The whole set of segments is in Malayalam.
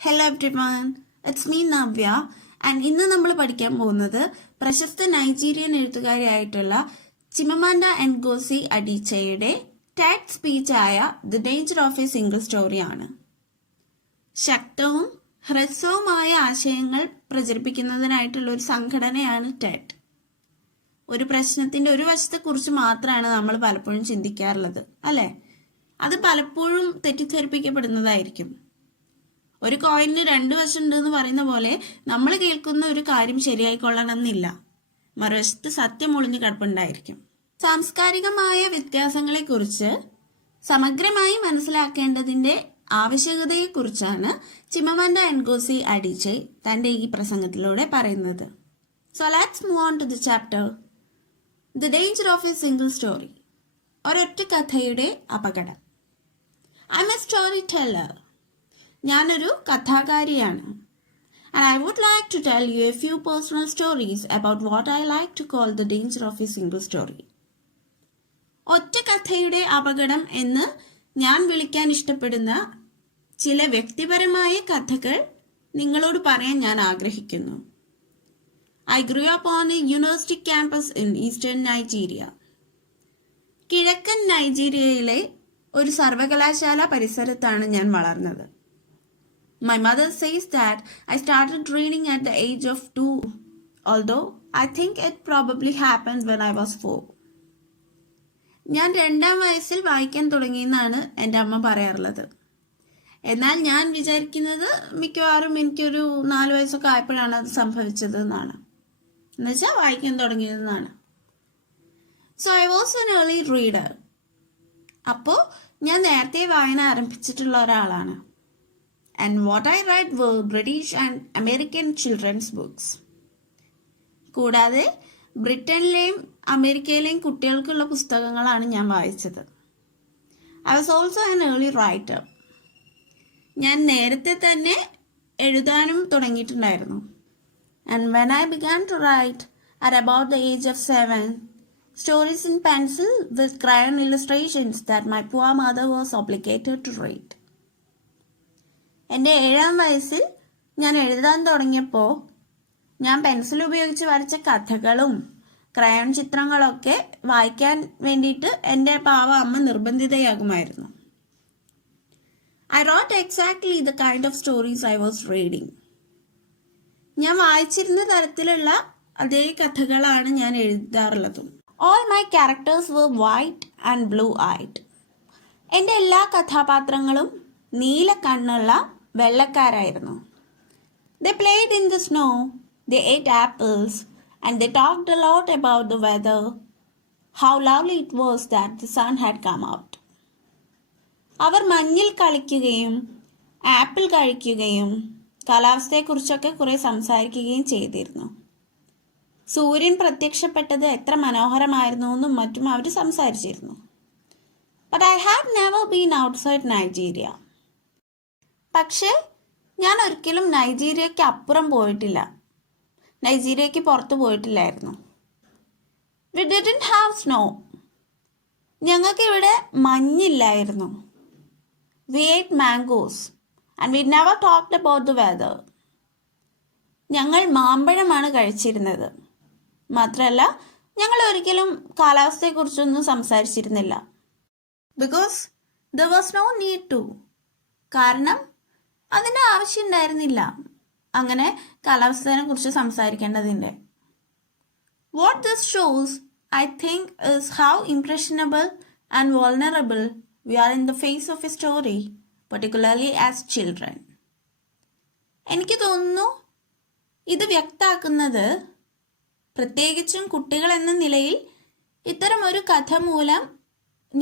Hello everyone, it's me Navya. And ഇന്ന് നമ്മൾ പഠിക്കാൻ പോകുന്നത് പ്രശസ്ത നൈജീരിയൻ എഴുത്തുകാരിയായിട്ടുള്ള ചിമമാൻഡ എൻഗോസി അഡീച്ചയുടെ ടെഡ് സ്പീച്ചായ the danger of a single സ്റ്റോറിയാണ്. ശക്തവും ഹ്രസ്വവുമായ ആശയങ്ങൾ പ്രചരിപ്പിക്കുന്നതിനായിട്ടുള്ള ഒരു സംഘടനയാണ് ടെഡ്. ഒരു പ്രശ്നത്തിൻ്റെ ഒരു വശത്തെക്കുറിച്ച് മാത്രമാണ് നമ്മൾ പലപ്പോഴും ചിന്തിക്കാറുള്ളത്, അല്ലേ? അത് പലപ്പോഴും തെറ്റിദ്ധരിപ്പിക്കപ്പെടുന്നതായിരിക്കും. ഒരു കോയിനിന് രണ്ട് വശം ഉണ്ടെന്ന് പറയുന്ന പോലെ നമ്മൾ കേൾക്കുന്ന ഒരു കാര്യം ശരിയായിക്കൊള്ളണമെന്നില്ല. മറുവശത്ത് സത്യം ഒളിഞ്ഞു കിടപ്പുണ്ടായിരിക്കും. സാംസ്കാരികമായ വ്യത്യാസങ്ങളെക്കുറിച്ച് സമഗ്രമായി മനസ്സിലാക്കേണ്ടതിൻ്റെ ആവശ്യകതയെക്കുറിച്ചാണ് ചിമമാൻഡ എൻഗോസി അഡീച്ചെ തൻ്റെ ഈ പ്രസംഗത്തിലൂടെ പറയുന്നത്. So let's move on to the chapter the danger of a single story. ഒരൊറ്റ കഥയുടെ അപകടം. I am a storyteller. ഞാനൊരു കഥാകാരിയാണ്. And I would like to tell you a few personal stories about what I like to call the danger of a single story. ഒറ്റ കഥയുടെ അപകടം എന്ന് ഞാൻ വിളിക്കാൻ ഇഷ്ടപ്പെടുന്ന ചില വ്യക്തിപരമായ കഥകൾ നിങ്ങളോട് പറയാൻ ഞാൻ ആഗ്രഹിക്കുന്നു. I grew up on a university campus in eastern Nigeria. കിഴക്കൻ നൈജീരിയയിലെ ഒരു സർവകലാശാല പരിസരത്താണ് ഞാൻ വളർന്നത്. My mother says that I started reading at the age of 2, although I think it probably happened when I was 4. ഞാൻ 2-ാം വയസ്സിൽ വായിക്കാൻ തുടങ്ങിയെന്നാണ് എൻ്റെ അമ്മ പറയാറുള്ളത്. എന്നാൽ ഞാൻ വിചാരിക്കുന്നത് മിക്കവാറും എനിക്കൊരു 4 വയസ്സൊക്കെ ആയപ്പോഴാണ് അത് സംഭവിച്ചത് എന്നാണ്. എന്നുവെച്ചാൽ വായിക്കാൻ തുടങ്ങിയതെന്നാണ്. So I was an early reader. അപ്പോൾ ഞാൻ നേരത്തെ വായന ആരംഭിച്ചിട്ടുള്ള ഒരാളാണ്. And what I read were British and American children's books. കൂടാതെ ബ്രിട്ടനിലെയും അമേരിക്കയിലെയും കുട്ടികൾക്കുള്ള പുസ്തകങ്ങളാണ് ഞാൻ വായിച്ചത്. I was also an early writer. ഞാൻ നേരത്തെ തന്നെ എഴുതാനും തുടങ്ങിയിട്ടുണ്ടായിരുന്നു. And when I began to write at about the age of 7, stories in pencil with crayon illustrations that my poor mother was obligated to read. എൻ്റെ 7-ാം വയസ്സിൽ ഞാൻ എഴുതാൻ തുടങ്ങിയപ്പോൾ ഞാൻ പെൻസിൽ ഉപയോഗിച്ച് വരച്ച കഥകളും ക്രയോൺ ചിത്രങ്ങളൊക്കെ വായിക്കാൻ വേണ്ടിയിട്ട് എൻ്റെ പാവ അമ്മ നിർബന്ധിതയാകുമായിരുന്നു. I wrote exactly the kind of stories I was reading. ഞാൻ വായിച്ചിരുന്ന തരത്തിലുള്ള അതേ കഥകളാണ് ഞാൻ എഴുതാറുള്ളതും. All my characters were white and blue eyed. എൻ്റെ എല്ലാ കഥാപാത്രങ്ങളും നീല കണ്ണുള്ള വെള്ളക്കാരായിരുന്നു. They played in the snow, they ate apples, and they talked a lot about the weather, how lovely it was that the sun had come out. അവർ മഞ്ഞിൽ കളിക്കുകയും ആപ്പിൾ കഴിക്കുകയും കാലാവസ്ഥയെക്കുറിച്ചൊക്കെ കുറേ സംസാരിക്കുകയും ചെയ്തിരുന്നു. സൂര്യൻ പ്രത്യക്ഷപ്പെട്ടത് എത്ര മനോഹരമായിരുന്നു എന്നും മറ്റും അവർ സംസാരിച്ചിരുന്നു. But I have never been outside Nigeria. പക്ഷേ ഞാൻ ഒരിക്കലും നൈജീരിയയ്ക്ക് അപ്പുറം പോയിട്ടില്ല. നൈജീരിയയ്ക്ക് പുറത്ത് പോയിട്ടില്ലായിരുന്നു. We didn't have snow. ഞങ്ങൾക്കിവിടെ മഞ്ഞില്ലായിരുന്നു. We ate mangoes and we never talked about the weather. ഞങ്ങൾ മാമ്പഴമാണ് കഴിച്ചിരുന്നത്. മാത്രമല്ല ഞങ്ങൾ ഒരിക്കലും കാലാവസ്ഥയെക്കുറിച്ചൊന്നും സംസാരിച്ചിരുന്നില്ല. Because there was no need to. കാരണം അതിൻ്റെ ആവശ്യമുണ്ടായിരുന്നില്ല അങ്ങനെ കാലാവസ്ഥയെ കുറിച്ച് സംസാരിക്കേണ്ടതിൻ്റെ. What this shows I think is how impressionable and vulnerable we are in the face of a story, particularly as children. എനിക്ക് തോന്നുന്നു ഇത് വ്യക്തമാക്കുന്നത് പ്രത്യേകിച്ചും കുട്ടികൾ എന്ന നിലയിൽ ഇത്തരം ഒരു കഥ മൂലം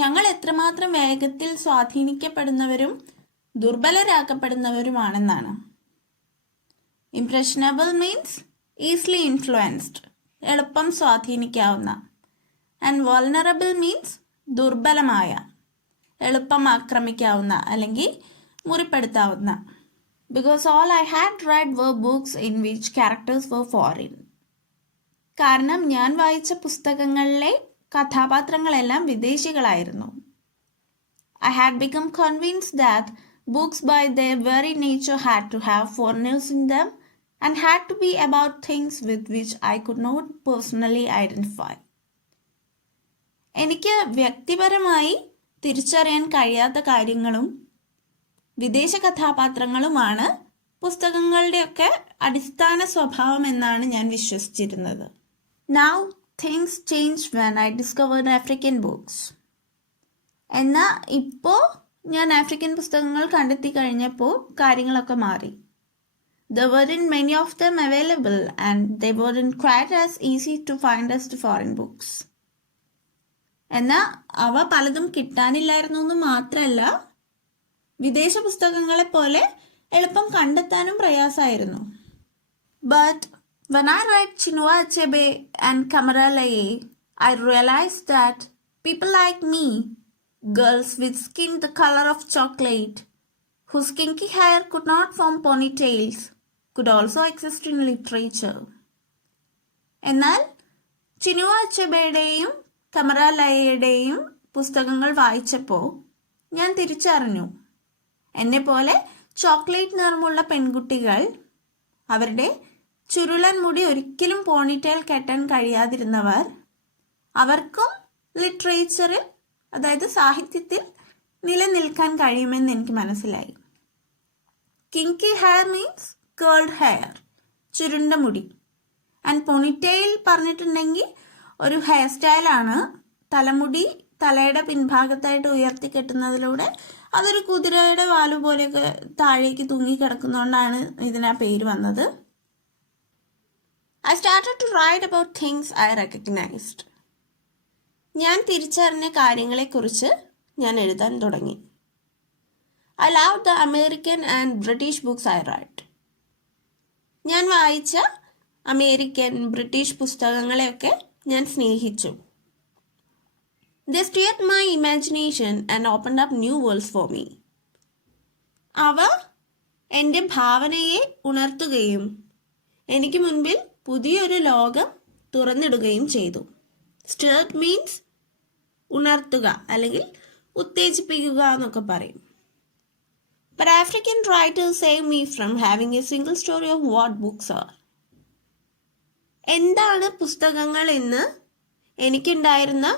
ഞങ്ങൾ എത്രമാത്രം വേഗത്തിൽ സ്വാധീനിക്കപ്പെടുന്നവരും ദുർബലരാക്കപ്പെടുന്നവരുമാണെന്നാണ്. ഇംപ്രഷനബിൾ മീൻസ് ഈസിലി ഇൻഫ്ലുവൻസ്ഡ്, എളുപ്പം സ്വാധീനിക്കാവുന്ന. ആൻഡ് വൾനറബിൾ മീൻസ് ദുർബലമായ, എളുപ്പം ആക്രമിക്കാവുന്ന അല്ലെങ്കിൽ മുറിപ്പെടുത്താവുന്ന. Because all I had read were books in which characters were foreign. കാരണം ഞാൻ വായിച്ച പുസ്തകങ്ങളിലെ കഥാപാത്രങ്ങളെല്ലാം വിദേശികളായിരുന്നു. I had become convinced that books by their very nature had to have foreigners in them and had to be about things with which I could not personally identify. എനിക്ക് വ്യക്തിപരമായി തിരിച്ചറിയാൻ കഴിയാത്ത കാര്യങ്ങളും വിദേശ കഥാപാത്രങ്ങളുമാണ് പുസ്തകങ്ങളുടെയൊക്കെ അടിസ്ഥാന സ്വഭാവം എന്നാണ് ഞാൻ വിശ്വസിച്ചിരുന്നത്. Now things changed when I discovered African books. എന്നാൽ ഇപ്പോൾ ഞാൻ ആഫ്രിക്കൻ പുസ്തകങ്ങൾ കണ്ടെത്തി കഴിഞ്ഞപ്പോൾ കാര്യങ്ങളൊക്കെ മാറി. There weren't many of them available and they weren't quite as easy to find as the foreign books. എന്നാൽ അവ പലതും കിട്ടാനില്ലായിരുന്നു എന്ന് മാത്രമല്ല, വിദേശ പുസ്തകങ്ങളെ പോലെ എളുപ്പം കണ്ടെത്താനും പ്രയാസമായിരുന്നു. But when I read Chinua Achebe and Kamaralaya, I realized that people like me, girls with skin the color of chocolate, whose kinky hair could not form ponytails, could also exist in literature. എന്നാൽ ചിനുവ അച്ചബെയുടെയും കമറാലയയുടെയും പുസ്തകങ്ങൾ വായിച്ചപ്പോൾ ഞാൻ തിരിച്ചറിഞ്ഞു, എന്നെപ്പോലെ ചോക്ലേറ്റ് നിറമുള്ള പെൺകുട്ടികൾ, അവരുടെ ചുരുളൻ മുടി ഒരിക്കലും പോണിറ്റെയിൽ കെട്ടാൻ കഴിയാതിരുന്നവർ, അവർക്കും ലിറ്ററേച്ചറിൽ, അതായത് സാഹിത്യത്തിൽ നിലനിൽക്കാൻ കഴിയുമെന്ന് എനിക്ക് മനസ്സിലായി. Kinky hair means curled hair, ചുരുണ്ട മുടി. ആൻഡ് പോണിറ്റെയിൽ പറഞ്ഞിട്ടുണ്ടെങ്കിൽ ഒരു ഹെയർ സ്റ്റൈലാണ്. തലമുടി തലയുടെ പിൻഭാഗത്തായിട്ട് ഉയർത്തി കെട്ടുന്നതിലൂടെ അതൊരു കുതിരയുടെ വാലു പോലെയൊക്കെ താഴേക്ക് തൂങ്ങിക്കിടക്കുന്നതുകൊണ്ടാണ് ഇതിന് ആ പേര് വന്നത്. I started to write about things I recognized. ഞാൻ തിരിച്ചറിഞ്ഞ കാര്യങ്ങളെക്കുറിച്ച് ഞാൻ എഴുതാൻ തുടങ്ങി. I loved the American and British books I read. ഞാൻ വായിച്ച അമേരിക്കൻ, ബ്രിട്ടീഷ് പുസ്തകങ്ങളെയൊക്കെ ഞാൻ സ്നേഹിച്ചു. They stirred my imagination and opened up new worlds for me. അവ എൻ്റെ ഭാവനയെ ഉണർത്തുകയും എനിക്ക് മുൻപിൽ പുതിയൊരു ലോകം തുറന്നിടുകയും ചെയ്തു. സ്റ്റിർഡ് മീൻസ് ഉണർത്തുക അല്ലെങ്കിൽ ഉത്തേജിപ്പിക്കുക എന്നൊക്കെ പറയും. But African writers saved me from having a single story of what books are. എന്താണ് പുസ്തകങ്ങൾ എന്ന് എനിക്കുണ്ടായിരുന്ന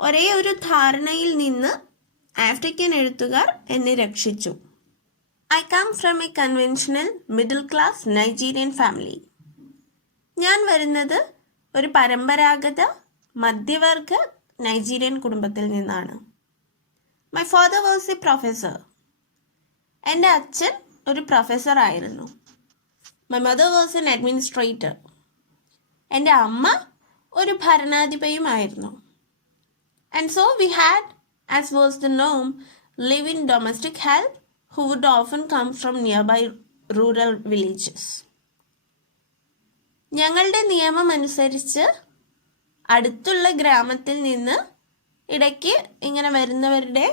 ഒരേ ഒരു ധാരണയിൽ നിന്ന് ആഫ്രിക്കൻ എഴുത്തുകാർ എന്നെ രക്ഷിച്ചു. I come from a conventional middle class Nigerian family. ഞാൻ വരുന്നത് ഒരു പരമ്പരാഗത മധ്യവർഗ നൈജീരിയൻ കുടുംബത്തിൽ നിന്നാണ്. My father was a professor. എൻ്റെ അച്ഛൻ ഒരു പ്രൊഫസർ ആയിരുന്നു. My mother was an administrator. എൻ്റെ അമ്മ ഒരു ഭരണാധിപയുമായിരുന്നു. And so we had, as was the norm, live-in domestic help who would often come from nearby rural villages. ഞങ്ങളുടെ നിയമം അനുസരിച്ച് അടുത്തുള്ള ഗ്രാമത്തിൽ നിന്ന് ഇടയ്ക്ക് ഇങ്ങനെ വരുന്നവരുടെ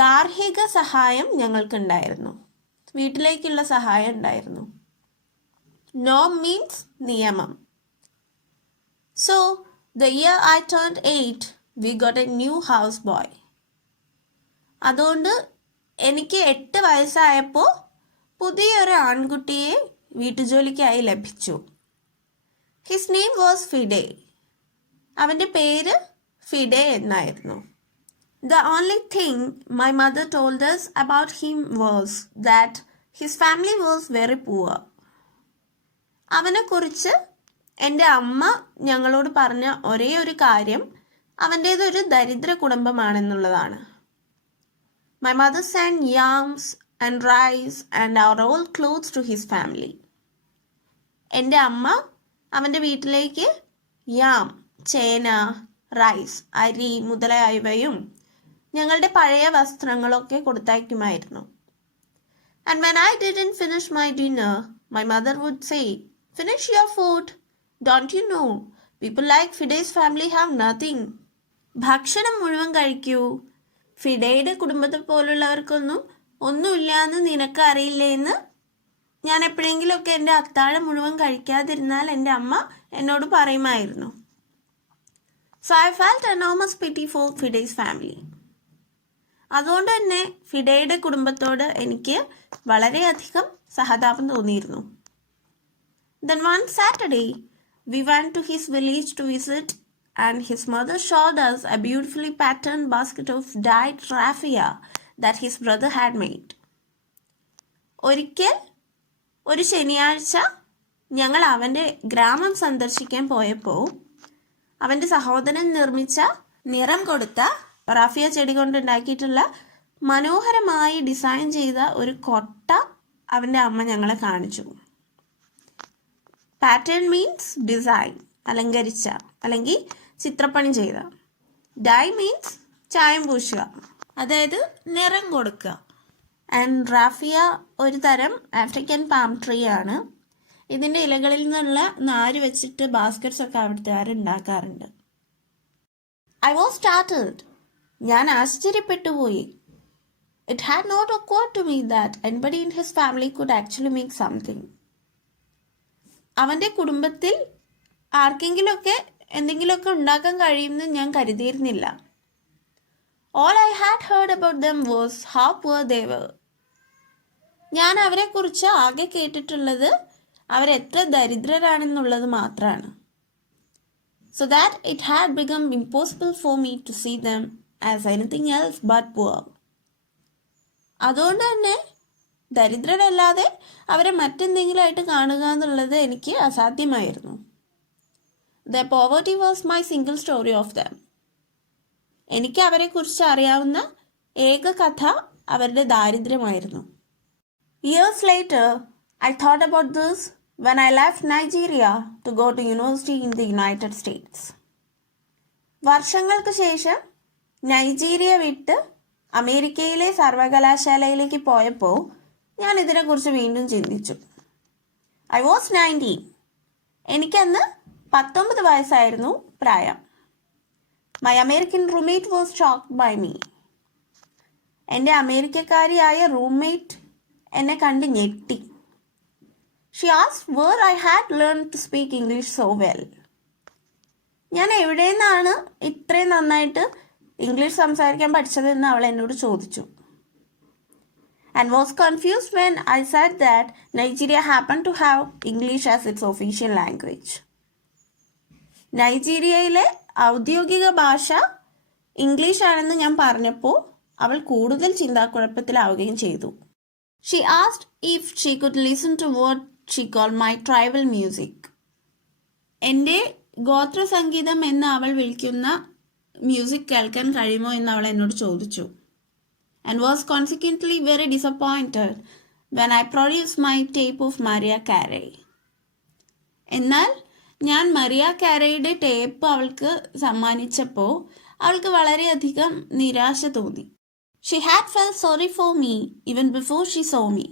ഗാർഹിക സഹായം ഞങ്ങൾക്കുണ്ടായിരുന്നു. വീട്ടിലേക്കുള്ള സഹായം ഉണ്ടായിരുന്നു. Norm means നിയമം. So, the year I turned 8, we got a new house boy. അതുകൊണ്ട് എനിക്ക് 8 വയസ്സായപ്പോൾ പുതിയൊരു ആൺകുട്ടിയെ വീട്ടുജോലിക്കായി ലഭിച്ചു. His name was Fide. അവൻ്റെ പേര് ഫിഡെ എന്നായിരുന്നു. The only thing my mother told us about him was that his family was very poor. അവനെക്കുറിച്ച് എൻ്റെ അമ്മ ഞങ്ങളോട് പറഞ്ഞ ഒരേ ഒരു കാര്യം അവൻ്റേതൊരു ദരിദ്ര കുടുംബമാണെന്നുള്ളതാണ്. My mother sent yams and rice and our old clothes to his family. എൻ്റെ അമ്മ അവൻ്റെ വീട്ടിലേക്ക് യാം, ചേന, റൈസ്, അരി മുതലായവയും ഞങ്ങളുടെ പഴയ വസ്ത്രങ്ങളൊക്കെ കൊടുത്തയക്കുമായിരുന്നു. And when I didn't finish my dinner, my mother would say, "Finish your food. Don't you know, people like Fide's family have nothing." ഭക്ഷണം മുഴുവൻ കഴിക്കൂ, ഫിഡയുടെ കുടുംബത്തെ പോലുള്ളവർക്കൊന്നും ഒന്നുമില്ല എന്ന് നിനക്ക് അറിയില്ലേ എന്ന് ഞാൻ എപ്പോഴെങ്കിലുമൊക്കെ എൻ്റെ അത്താഴം മുഴുവൻ കഴിക്കാതിരുന്നാൽ എൻ്റെ അമ്മ എന്നോട് പറയുമായിരുന്നു. So I felt enormous pity for Fide's family. അതുകൊണ്ട് തന്നെ ഫിഡയുടെ കുടുംബത്തോട് എനിക്ക് വളരെയധികം സഹതാപം തോന്നിയിരുന്നു. Then one Saturday, we went to his village to visit, and his mother showed us a beautifully patterned basket of dyed raffia that his brother had made. ഒരിക്കൽ ഒരു ശനിയാഴ്ച ഞങ്ങൾ അവൻ്റെ ഗ്രാമം സന്ദർശിക്കാൻ പോയപ്പോൾ അവൻ്റെ സഹോദരൻ നിർമ്മിച്ച നിറം കൊടുത്ത റാഫിയ ചെടി കൊണ്ടുണ്ടാക്കിയിട്ടുള്ള മനോഹരമായി ഡിസൈൻ ചെയ്ത ഒരു കൊട്ട അവൻ്റെ അമ്മ ഞങ്ങളെ കാണിച്ചു. പാറ്റേൺ മീൻസ് ഡിസൈൻ, അലങ്കരിച്ച അല്ലെങ്കിൽ ചിത്രപ്പണി ചെയ്ത. ഡൈ മീൻസ് ചായം പൂശുക, അതായത് നിറം കൊടുക്കുക. ആൻഡ് റാഫിയ ഒരു തരം ആഫ്രിക്കൻ പാം ട്രീ ആണ്. ഇതിൻ്റെ ഇലകളിൽ നിന്നുള്ള നാര് വെച്ചിട്ട് ബാസ്ക്കറ്റ്സ് ഒക്കെ അവിടുത്തെ ഉണ്ടാക്കാറുണ്ട്. I was startled. ഞാൻ ആശ്ചര്യപ്പെട്ടു പോയി. It had not occurred to me that anybody in his family could actually make something. അവൻ്റെ കുടുംബത്തിൽ ആർക്കെങ്കിലുമൊക്കെ എന്തെങ്കിലുമൊക്കെ ഉണ്ടാക്കാൻ കഴിയുമെന്ന് ഞാൻ കരുതിയിരുന്നില്ല. All I had heard about them was how poor they were. ഞാൻ അവരെക്കുറിച്ച് ആകെ കേട്ടിട്ടുള്ളത് അവരെത്ര ദരിദ്രരാണെന്നുള്ളത് മാത്രമാണ്. So that it had become impossible for me to see them as anything else but poor. അതുകൊണ്ട് തന്നെ ദരിദ്രരല്ലാതെ അവരെ മറ്റെന്തെങ്കിലും ആയിട്ട് കാണുക എന്നുള്ളത് എനിക്ക് അസാധ്യമായിരുന്നു. The poverty was my single story of them. എനിക്ക് അവരെക്കുറിച്ച് അറിയാവുന്ന ഏക കഥ അവരുടെ ദാരിദ്ര്യമായിരുന്നു. Years later, I thought about this when I left Nigeria to go to university in the United States. വർഷങ്ങൾക്ക് ശേഷം നൈജീരിയ വിട്ട് അമേരിക്കയിലെ സർവകലാശാലയിലേക്ക് പോയപ്പോൾ ഞാൻ ഇതിനെക്കുറിച്ച് വീണ്ടും ചിന്തിച്ചു. I was 19. എനിക്കന്ന് 19 വയസ്സായിരുന്നു പ്രായം. My American roommate was shocked by me. എൻ്റെ അമേരിക്കക്കാരിയായ റൂംമേറ്റ് എന്നെ കണ്ട് ഞെട്ടി. She asked where I had learned to speak English so well. ഞാൻ എവിടെ നിന്നാണ് ഇത്രയും നന്നായിട്ട് ഇംഗ്ലീഷ് സംസാരിക്കാൻ പഠിച്ചതെന്ന് അവൾ എന്നോട് ചോദിച്ചു. And was confused when I said that Nigeria happened to have English as its official language. നൈജീരിയയിലെ ഔദ്യോഗിക ഭാഷ ഇംഗ്ലീഷ് ആണെന്ന് ഞാൻ പറഞ്ഞപ്പോൾ അവൾ കൂടുതൽ ചിന്താക്കുഴപ്പത്തിലാവുകയും ചെയ്തു. She asked if she could listen to what she called my tribal music. എൻ്റെ ഗോത്ര സംഗീതം എന്ന് അവൾ വിളിക്കുന്ന മ്യൂസിക് കേൾക്കാൻ കഴിയുമോ എന്ന് അവൾ എന്നോട് ചോദിച്ചു. And was consequently very disappointed when I produced my tape of Mariah Carey. എന്നാൽ ഞാൻ മരിയ കാരയുടെ ടേപ്പ് അവൾക്ക് സമ്മാനിച്ചപ്പോൾ അവൾക്ക് വളരെയധികം നിരാശ തോന്നി. She had felt sorry for me even before she saw me.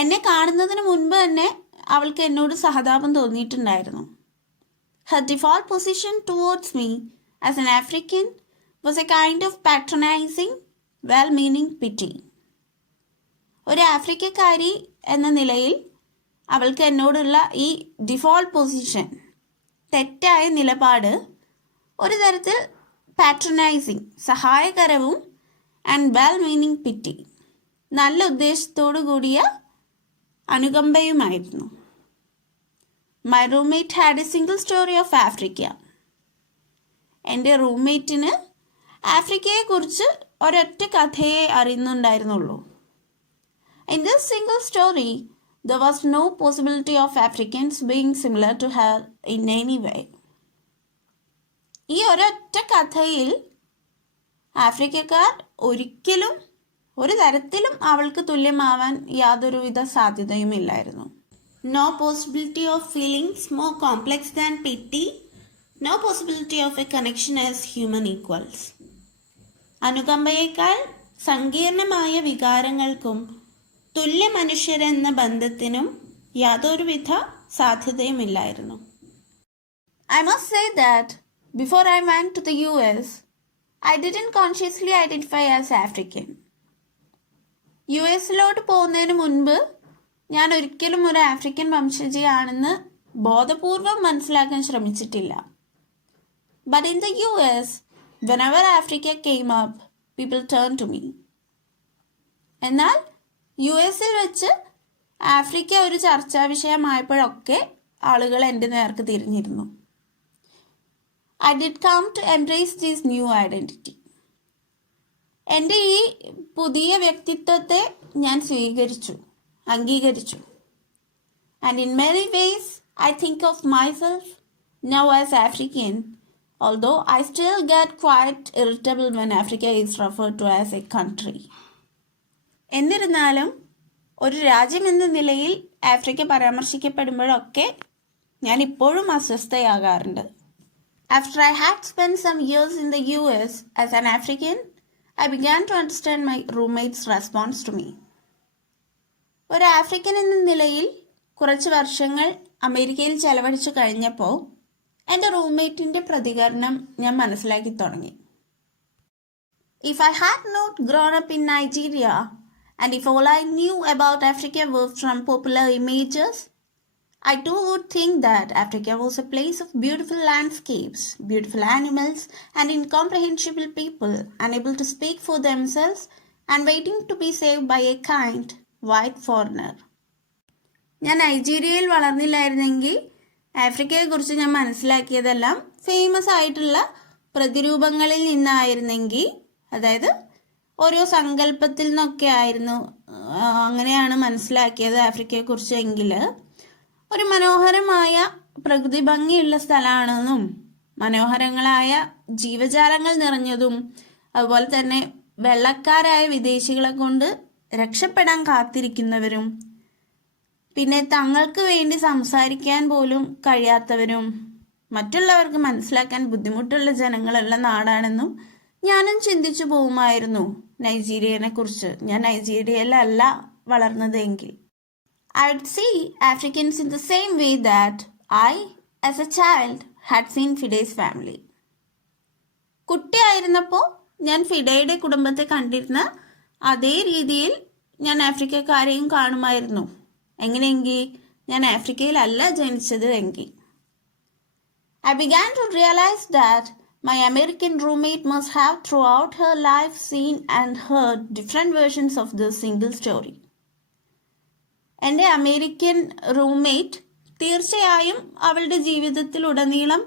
എന്നെ കാണുന്നതിന് മുൻപ് തന്നെ അവൾക്ക് എന്നോട് സഹതാപം തോന്നിയിട്ടുണ്ടായിരുന്നു. Her default position towards me as an African was a kind of patronizing, well-meaning pity. ഒരു ആഫ്രിക്കക്കാരി എന്ന നിലയിൽ അവൾക്ക് എന്നോടുള്ള ഈ ഡിഫോൾട്ട് പൊസിഷൻ, തെറ്റായ നിലപാട്, ഒരു തരത്തിൽ പാട്രണൈസിങ്, സഹായകരവും, ആൻഡ് വെൽ മീനിങ് പിറ്റി, നല്ല ഉദ്ദേശത്തോടു കൂടിയ അനുകമ്പയുമായിരുന്നു. My roommate had a single story of Africa. എൻ്റെ റൂംമേറ്റിന് ആഫ്രിക്കയെക്കുറിച്ച് ഒരൊറ്റ കഥയെ അറിയുന്നുണ്ടായിരുന്നുള്ളൂ. In this single story there was no possibility of Africans being similar to her in any way. ഈ ഒരൊറ്റ കഥയിൽ ആഫ്രിക്കക്കാർ ഒരിക്കലും ഒരു തരത്തിലും അവൾക്ക് തുല്യമാവാൻ യാതൊരുവിധ സാധ്യതയുമില്ലായിരുന്നു. No possibility of feelings more complex than pity. No possibility of a connection as human equals. അനുകമ്പയേക്കാൾ സങ്കീർണമായ വികാരങ്ങൾക്കും തുല്യ മനുഷ്യരെന്ന ബന്ധത്തിനും യാതൊരുവിധ സാധ്യതയുമില്ലായിരുന്നു. I must say that before I went to the US, I didn't consciously identify as African. US-ലോട്ട് പോകുന്നതിന് മുൻപ് ഞാൻ ഒരിക്കലും ഒരു ആഫ്രിക്കൻ വംശജയാണെന്ന് ബോധപൂർവം മനസ്സിലാക്കാൻ ശ്രമിച്ചിട്ടില്ല. But in the US, whenever Africa came up, people turned to me. എന്നാൽ യു എസിൽ വെച്ച് ആഫ്രിക്ക ഒരു ചർച്ചാ വിഷയമായപ്പോഴൊക്കെ ആളുകൾ എൻ്റെ നേർക്ക് തിരിഞ്ഞിരുന്നു. I did come to embrace this new identity. എൻ്റെ ഈ പുതിയ വ്യക്തിത്വത്തെ ഞാൻ സ്വീകരിച്ചു, അംഗീകരിച്ചു. And in many ways, I think of myself now as African, although I still get quite irritable when Africa is referred to as a country. എന്നിരുന്നാലും ഒരു രാജ്യമെന്ന നിലയിൽ ആഫ്രിക്ക പരാമർശിക്കപ്പെടുമ്പോഴൊക്കെ ഞാൻ ഇപ്പോഴും അസ്വസ്ഥയാകാറുണ്ട്. After I had spent some years in the US as an African, I began to understand my roommate's response to me. ഒരു ആഫ്രിക്കൻ എന്ന നിലയിൽ കുറച്ച് വർഷങ്ങൾ അമേരിക്കയിൽ ചെലവഴിച്ചു കഴിഞ്ഞപ്പോൾ എൻ്റെ റൂംമേറ്റിൻ്റെ പ്രതികരണം ഞാൻ മനസ്സിലാക്കി തുടങ്ങി. If I had not grown up in Nigeria and if all I knew about Africa were from popular images, I too would think that Africa was a place of beautiful landscapes, beautiful animals, and incomprehensible people unable to speak for themselves and waiting to be saved by a kind, white foreigner. ഞാൻ നൈജീരിയയിൽ വളർന്നില്ലായിരുന്നെങ്കിൽ ആഫ്രിക്കയെക്കുറിച്ച് ഞാൻ മനസ്സിലാക്കിയതെല്ലാം ഫേമസ് ആയിട്ടുള്ള പ്രതിരൂപങ്ങളിൽ നിന്നായിരുന്നെങ്കിൽ, അതായത് ഓരോ സങ്കല്പത്തിൽ നിന്നൊക്കെ ആയിരുന്നു അങ്ങനെയാണ് മനസ്സിലാക്കിയത് ആഫ്രിക്കയെക്കുറിച്ച്. എങ്കിൽ ഒരു മനോഹരമായ പ്രകൃതി ഭംഗിയുള്ള സ്ഥലമാണെന്നും മനോഹരങ്ങളായ ജീവജാലങ്ങൾ നിറഞ്ഞതും അതുപോലെ തന്നെ വെള്ളക്കാരായ വിദേശികളെ കൊണ്ട് രക്ഷപ്പെടാൻ കാത്തിരിക്കുന്നവരും പിന്നെ തങ്ങൾക്ക് വേണ്ടി സംസാരിക്കാൻ പോലും കഴിയാത്തവരും മറ്റുള്ളവർക്ക് മനസ്സിലാക്കാൻ ബുദ്ധിമുട്ടുള്ള ജനങ്ങളുള്ള നാടാണെന്നും ഞാനും ചിന്തിച്ചു പോകുമായിരുന്നു നൈജീരിയനെ കുറിച്ച്. ഞാൻ നൈജീരിയയിലല്ല വളർന്നതെങ്കിൽ. I would see Africans in the same way that I, as a child, had seen Fide's family. കുട്ടിയായിരുന്നപ്പോൾ ഞാൻ ഫിഡയുടെ കുടുംബത്തെ കണ്ടിരുന്ന അതേ രീതിയിൽ ഞാൻ ആഫ്രിക്കക്കാരെയും കാണുമായിരുന്നു. എങ്ങനെയെങ്കിൽ ഞാൻ ആഫ്രിക്കയിലല്ല ജനിച്ചത് എങ്കിൽ. I began to realize that my American roommate must have throughout her life seen and heard different versions of this single story. എൻ്റെ അമേരിക്കൻ റൂംമേറ്റ് തീർച്ചയായും അവളുടെ ജീവിതത്തിലുടനീളം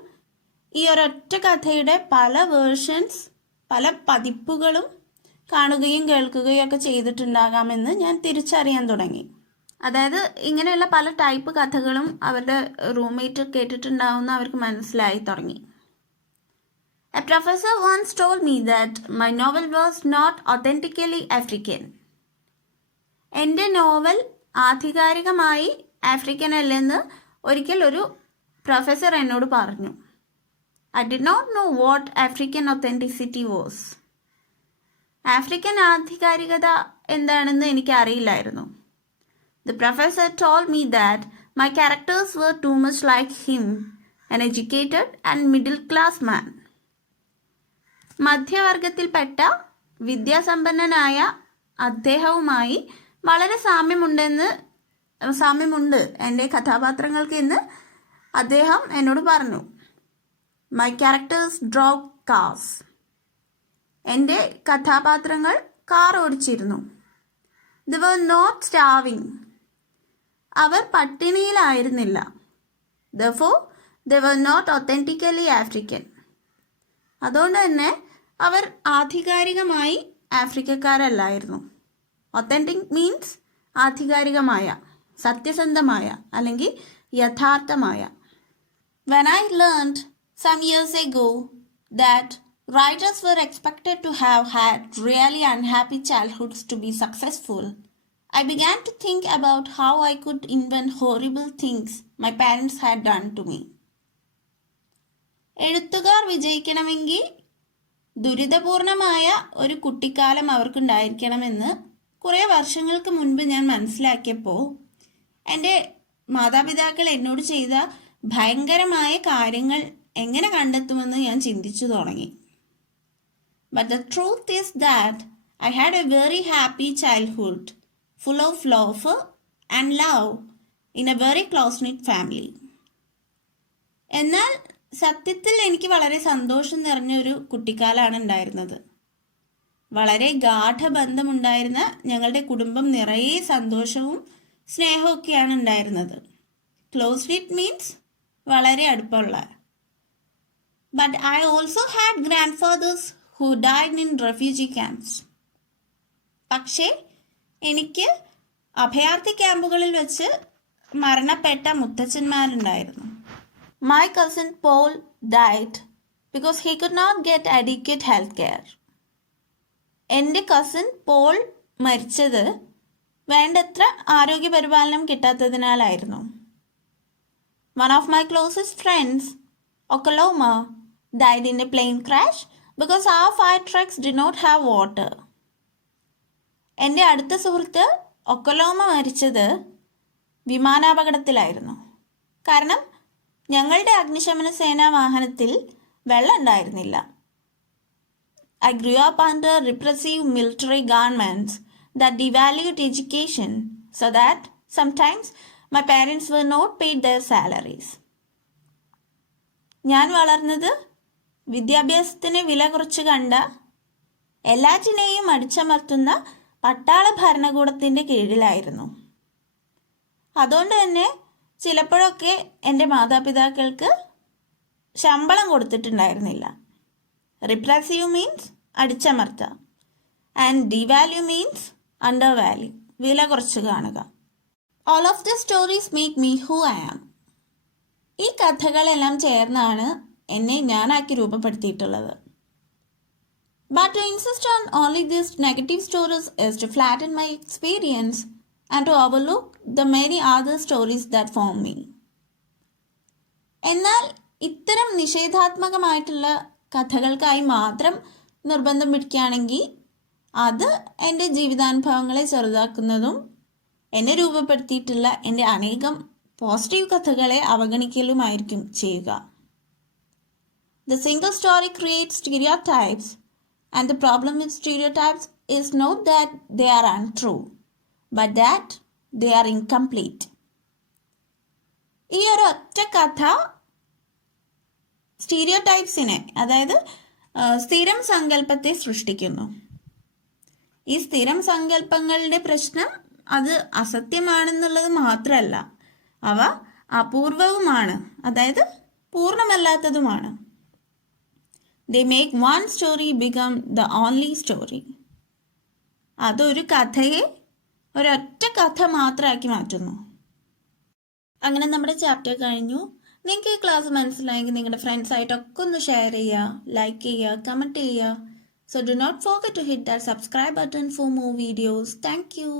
ഈ ഒരൊറ്റ കഥയുടെ പല വേർഷൻസ്, പല പതിപ്പുകളും കാണുകയും കേൾക്കുകയും ഒക്കെ ചെയ്തിട്ടുണ്ടാകാമെന്ന് ഞാൻ തിരിച്ചറിയാൻ തുടങ്ങി. അതായത് ഇങ്ങനെയുള്ള പല ടൈപ്പ് കഥകളും അവരുടെ റൂംമേറ്റ് കേട്ടിട്ടുണ്ടാവുമെന്ന് അവർക്ക് മനസ്സിലായി തുടങ്ങി. A professor once told me that my novel was not authentically African. എൻ്റെ നോവൽ ആധികാരികമായി ആഫ്രിക്കൻ അല്ലെന്ന് ഒരിക്കൽ ഒരു പ്രൊഫസർ എന്നോട് പറഞ്ഞു. I did not know what African authenticity was. African ആധികാരികത എന്താണെന്ന് എനിക്ക് അറിയില്ലായിരുന്നു. The professor told me that my characters were too much like him, an educated and middle class man. മധ്യവർഗത്തിൽപ്പെട്ട വിദ്യാസമ്പന്നനായ അദ്ദേഹവുമായി വളരെ സാമ്യമുണ്ട് എൻ്റെ കഥാപാത്രങ്ങൾക്ക് എന്ന് അദ്ദേഹം എന്നോട് പറഞ്ഞു. My characters drove cars. എൻ്റെ കഥാപാത്രങ്ങൾ കാർ ഓടിച്ചിരുന്നു. They were not starving. അവർ പട്ടിണിയിലായിരുന്നില്ല. Therefore they were not authentically African. അതുകൊണ്ട് തന്നെ അവർ ആധികാരികമായി ആഫ്രിക്കക്കാരല്ലായിരുന്നു. ഒത്തൻറ്റിക് മീൻസ് ആധികാരികമായ, സത്യസന്ധമായ അല്ലെങ്കിൽ യഥാർത്ഥമായ. When I learned some years ago that writers were expected to have had really unhappy childhoods to be successful, I began to think about how I could invent horrible things my parents had done to me. എഴുത്തുകാർ വിജയിക്കണമെങ്കിൽ ദുരിതപൂർണമായ ഒരു കുട്ടിക്കാലം അവർക്കുണ്ടായിരിക്കണമെന്ന് കുറേ വർഷങ്ങൾക്ക് മുൻപ് ഞാൻ മനസ്സിലാക്കിയപ്പോൾ എൻ്റെ മാതാപിതാക്കൾ എന്നോട് ചെയ്ത ഭയങ്കരമായ കാര്യങ്ങൾ എങ്ങനെ കണ്ടെത്തുമെന്ന് ഞാൻ ചിന്തിച്ചു തുടങ്ങി. But the truth is that I had a very happy childhood, full of laughter and love in a very close-knit family. എന്നാൽ സത്യത്തിൽ എനിക്ക് വളരെ സന്തോഷം നിറഞ്ഞൊരു കുട്ടിക്കാലമാണ് ഉണ്ടായിരുന്നത്. വളരെ ഗാഠബന്ധമുണ്ടായിരുന്ന ഞങ്ങളുടെ കുടുംബം നിറയെ സന്തോഷവും സ്നേഹമൊക്കെയാണ് ഉണ്ടായിരുന്നത്. ക്ലോസ് knit മീൻസ് വളരെ അടുപ്പമുള്ള. But I also had grandfathers who died in refugee camps. പക്ഷേ എനിക്ക് അഭയാർത്ഥി ക്യാമ്പുകളിൽ വെച്ച് മരണപ്പെട്ട മുത്തച്ഛന്മാരുണ്ടായിരുന്നു. My cousin Paul died because he could not get adequate health care. എൻ്റെ കസിൻ പോൾ മരിച്ചത് വേണ്ടത്ര ആരോഗ്യപരിപാലനം കിട്ടാത്തതിനാലായിരുന്നു. One of my closest friends, Okoloma, died in a plane crash because our fire trucks did not have water. എൻ്റെ അടുത്ത സുഹൃത്ത് ഒക്കലോമ മരിച്ചത് വിമാനാപകടത്തിലായിരുന്നു. കാരണം ഞങ്ങളുടെ അഗ്നിശമന സേനാ വാഹനത്തിൽ വെള്ളം ഉണ്ടായിരുന്നില്ല. I grew up under repressive military governments that devalued education so that sometimes my parents were not paid their salaries. ഞാൻ വളർന്നത് വിദ്യാഭ്യാസത്തിന് വില കുറച്ച് കണ്ട എല്ലാറ്റിനെയും അടിച്ചമർത്തുന്ന പട്ടാള ഭരണകൂടത്തിൻ്റെ കീഴിലായിരുന്നു. അതുകൊണ്ട് തന്നെ ചിലപ്പോഴൊക്കെ എൻ്റെ മാതാപിതാക്കൾക്ക് ശമ്പളം കൊടുത്തിട്ടുണ്ടായിരുന്നില്ല. റിപ്രസീവ് മീൻസ് അടിച്ചമർത്തുക, and devalue means undervalue, വില കുറച്ച് കാണുക. All of the stories make me who I am. ഈ കഥകളെല്ലാം ചേർന്നാണ് എന്നെ ഞാനാക്കി രൂപപ്പെടുത്തിയിട്ടുള്ളത്. But to insist on only these negative stories is to flatten my experience and to overlook the many other stories that form me. എന്നാൽ ഇത്തരം നിഷേധാത്മകമായിട്ടുള്ള കഥകൾക്കായി മാത്രം നിർബന്ധം പിടിക്കുകയാണെങ്കിൽ അത് എൻ്റെ ജീവിതാനുഭവങ്ങളെ ചെറുതാക്കുന്നതും എന്നെ രൂപപ്പെടുത്തിയിട്ടുള്ള എൻ്റെ അനേകം പോസിറ്റീവ് കഥകളെ അവഗണിക്കലുമായിരിക്കും ചെയ്യുക. The single story creates stereotypes, and the problem with stereotypes is not that they are untrue, but that they are incomplete. ഈ ഒരു ഒറ്റ കഥ സ്റ്റീരിയോടൈപ്സിനെ, അതായത് സ്ഥിരം സങ്കല്പത്തെ സൃഷ്ടിക്കുന്നു. ഈ സ്ഥിരം സങ്കല്പങ്ങളുടെ പ്രശ്നം അത് അസത്യമാണെന്നുള്ളത് മാത്രമല്ല, അവ അപൂർവവുമാണ്, അതായത് പൂർണ്ണമല്ലാത്തതുമാണ്. They make one story become the only story. അതൊരു കഥയെ ഒരൊറ്റ കഥ മാത്രമാക്കി മാറ്റുന്നു. അങ്ങനെ നമ്മുടെ ചാപ്റ്റർ കഴിഞ്ഞു. നിങ്ങൾക്ക് ഈ ക്ലാസ് മനസ്സിലായെങ്കിൽ നിങ്ങളുടെ ഫ്രണ്ട്സായിട്ടൊക്കെ ഒന്ന് ഷെയർ ചെയ്യുക, ലൈക്ക് ചെയ്യുക, കമൻറ്റ് ചെയ്യുക. So do not forget to hit that subscribe button for more videos. Thank you.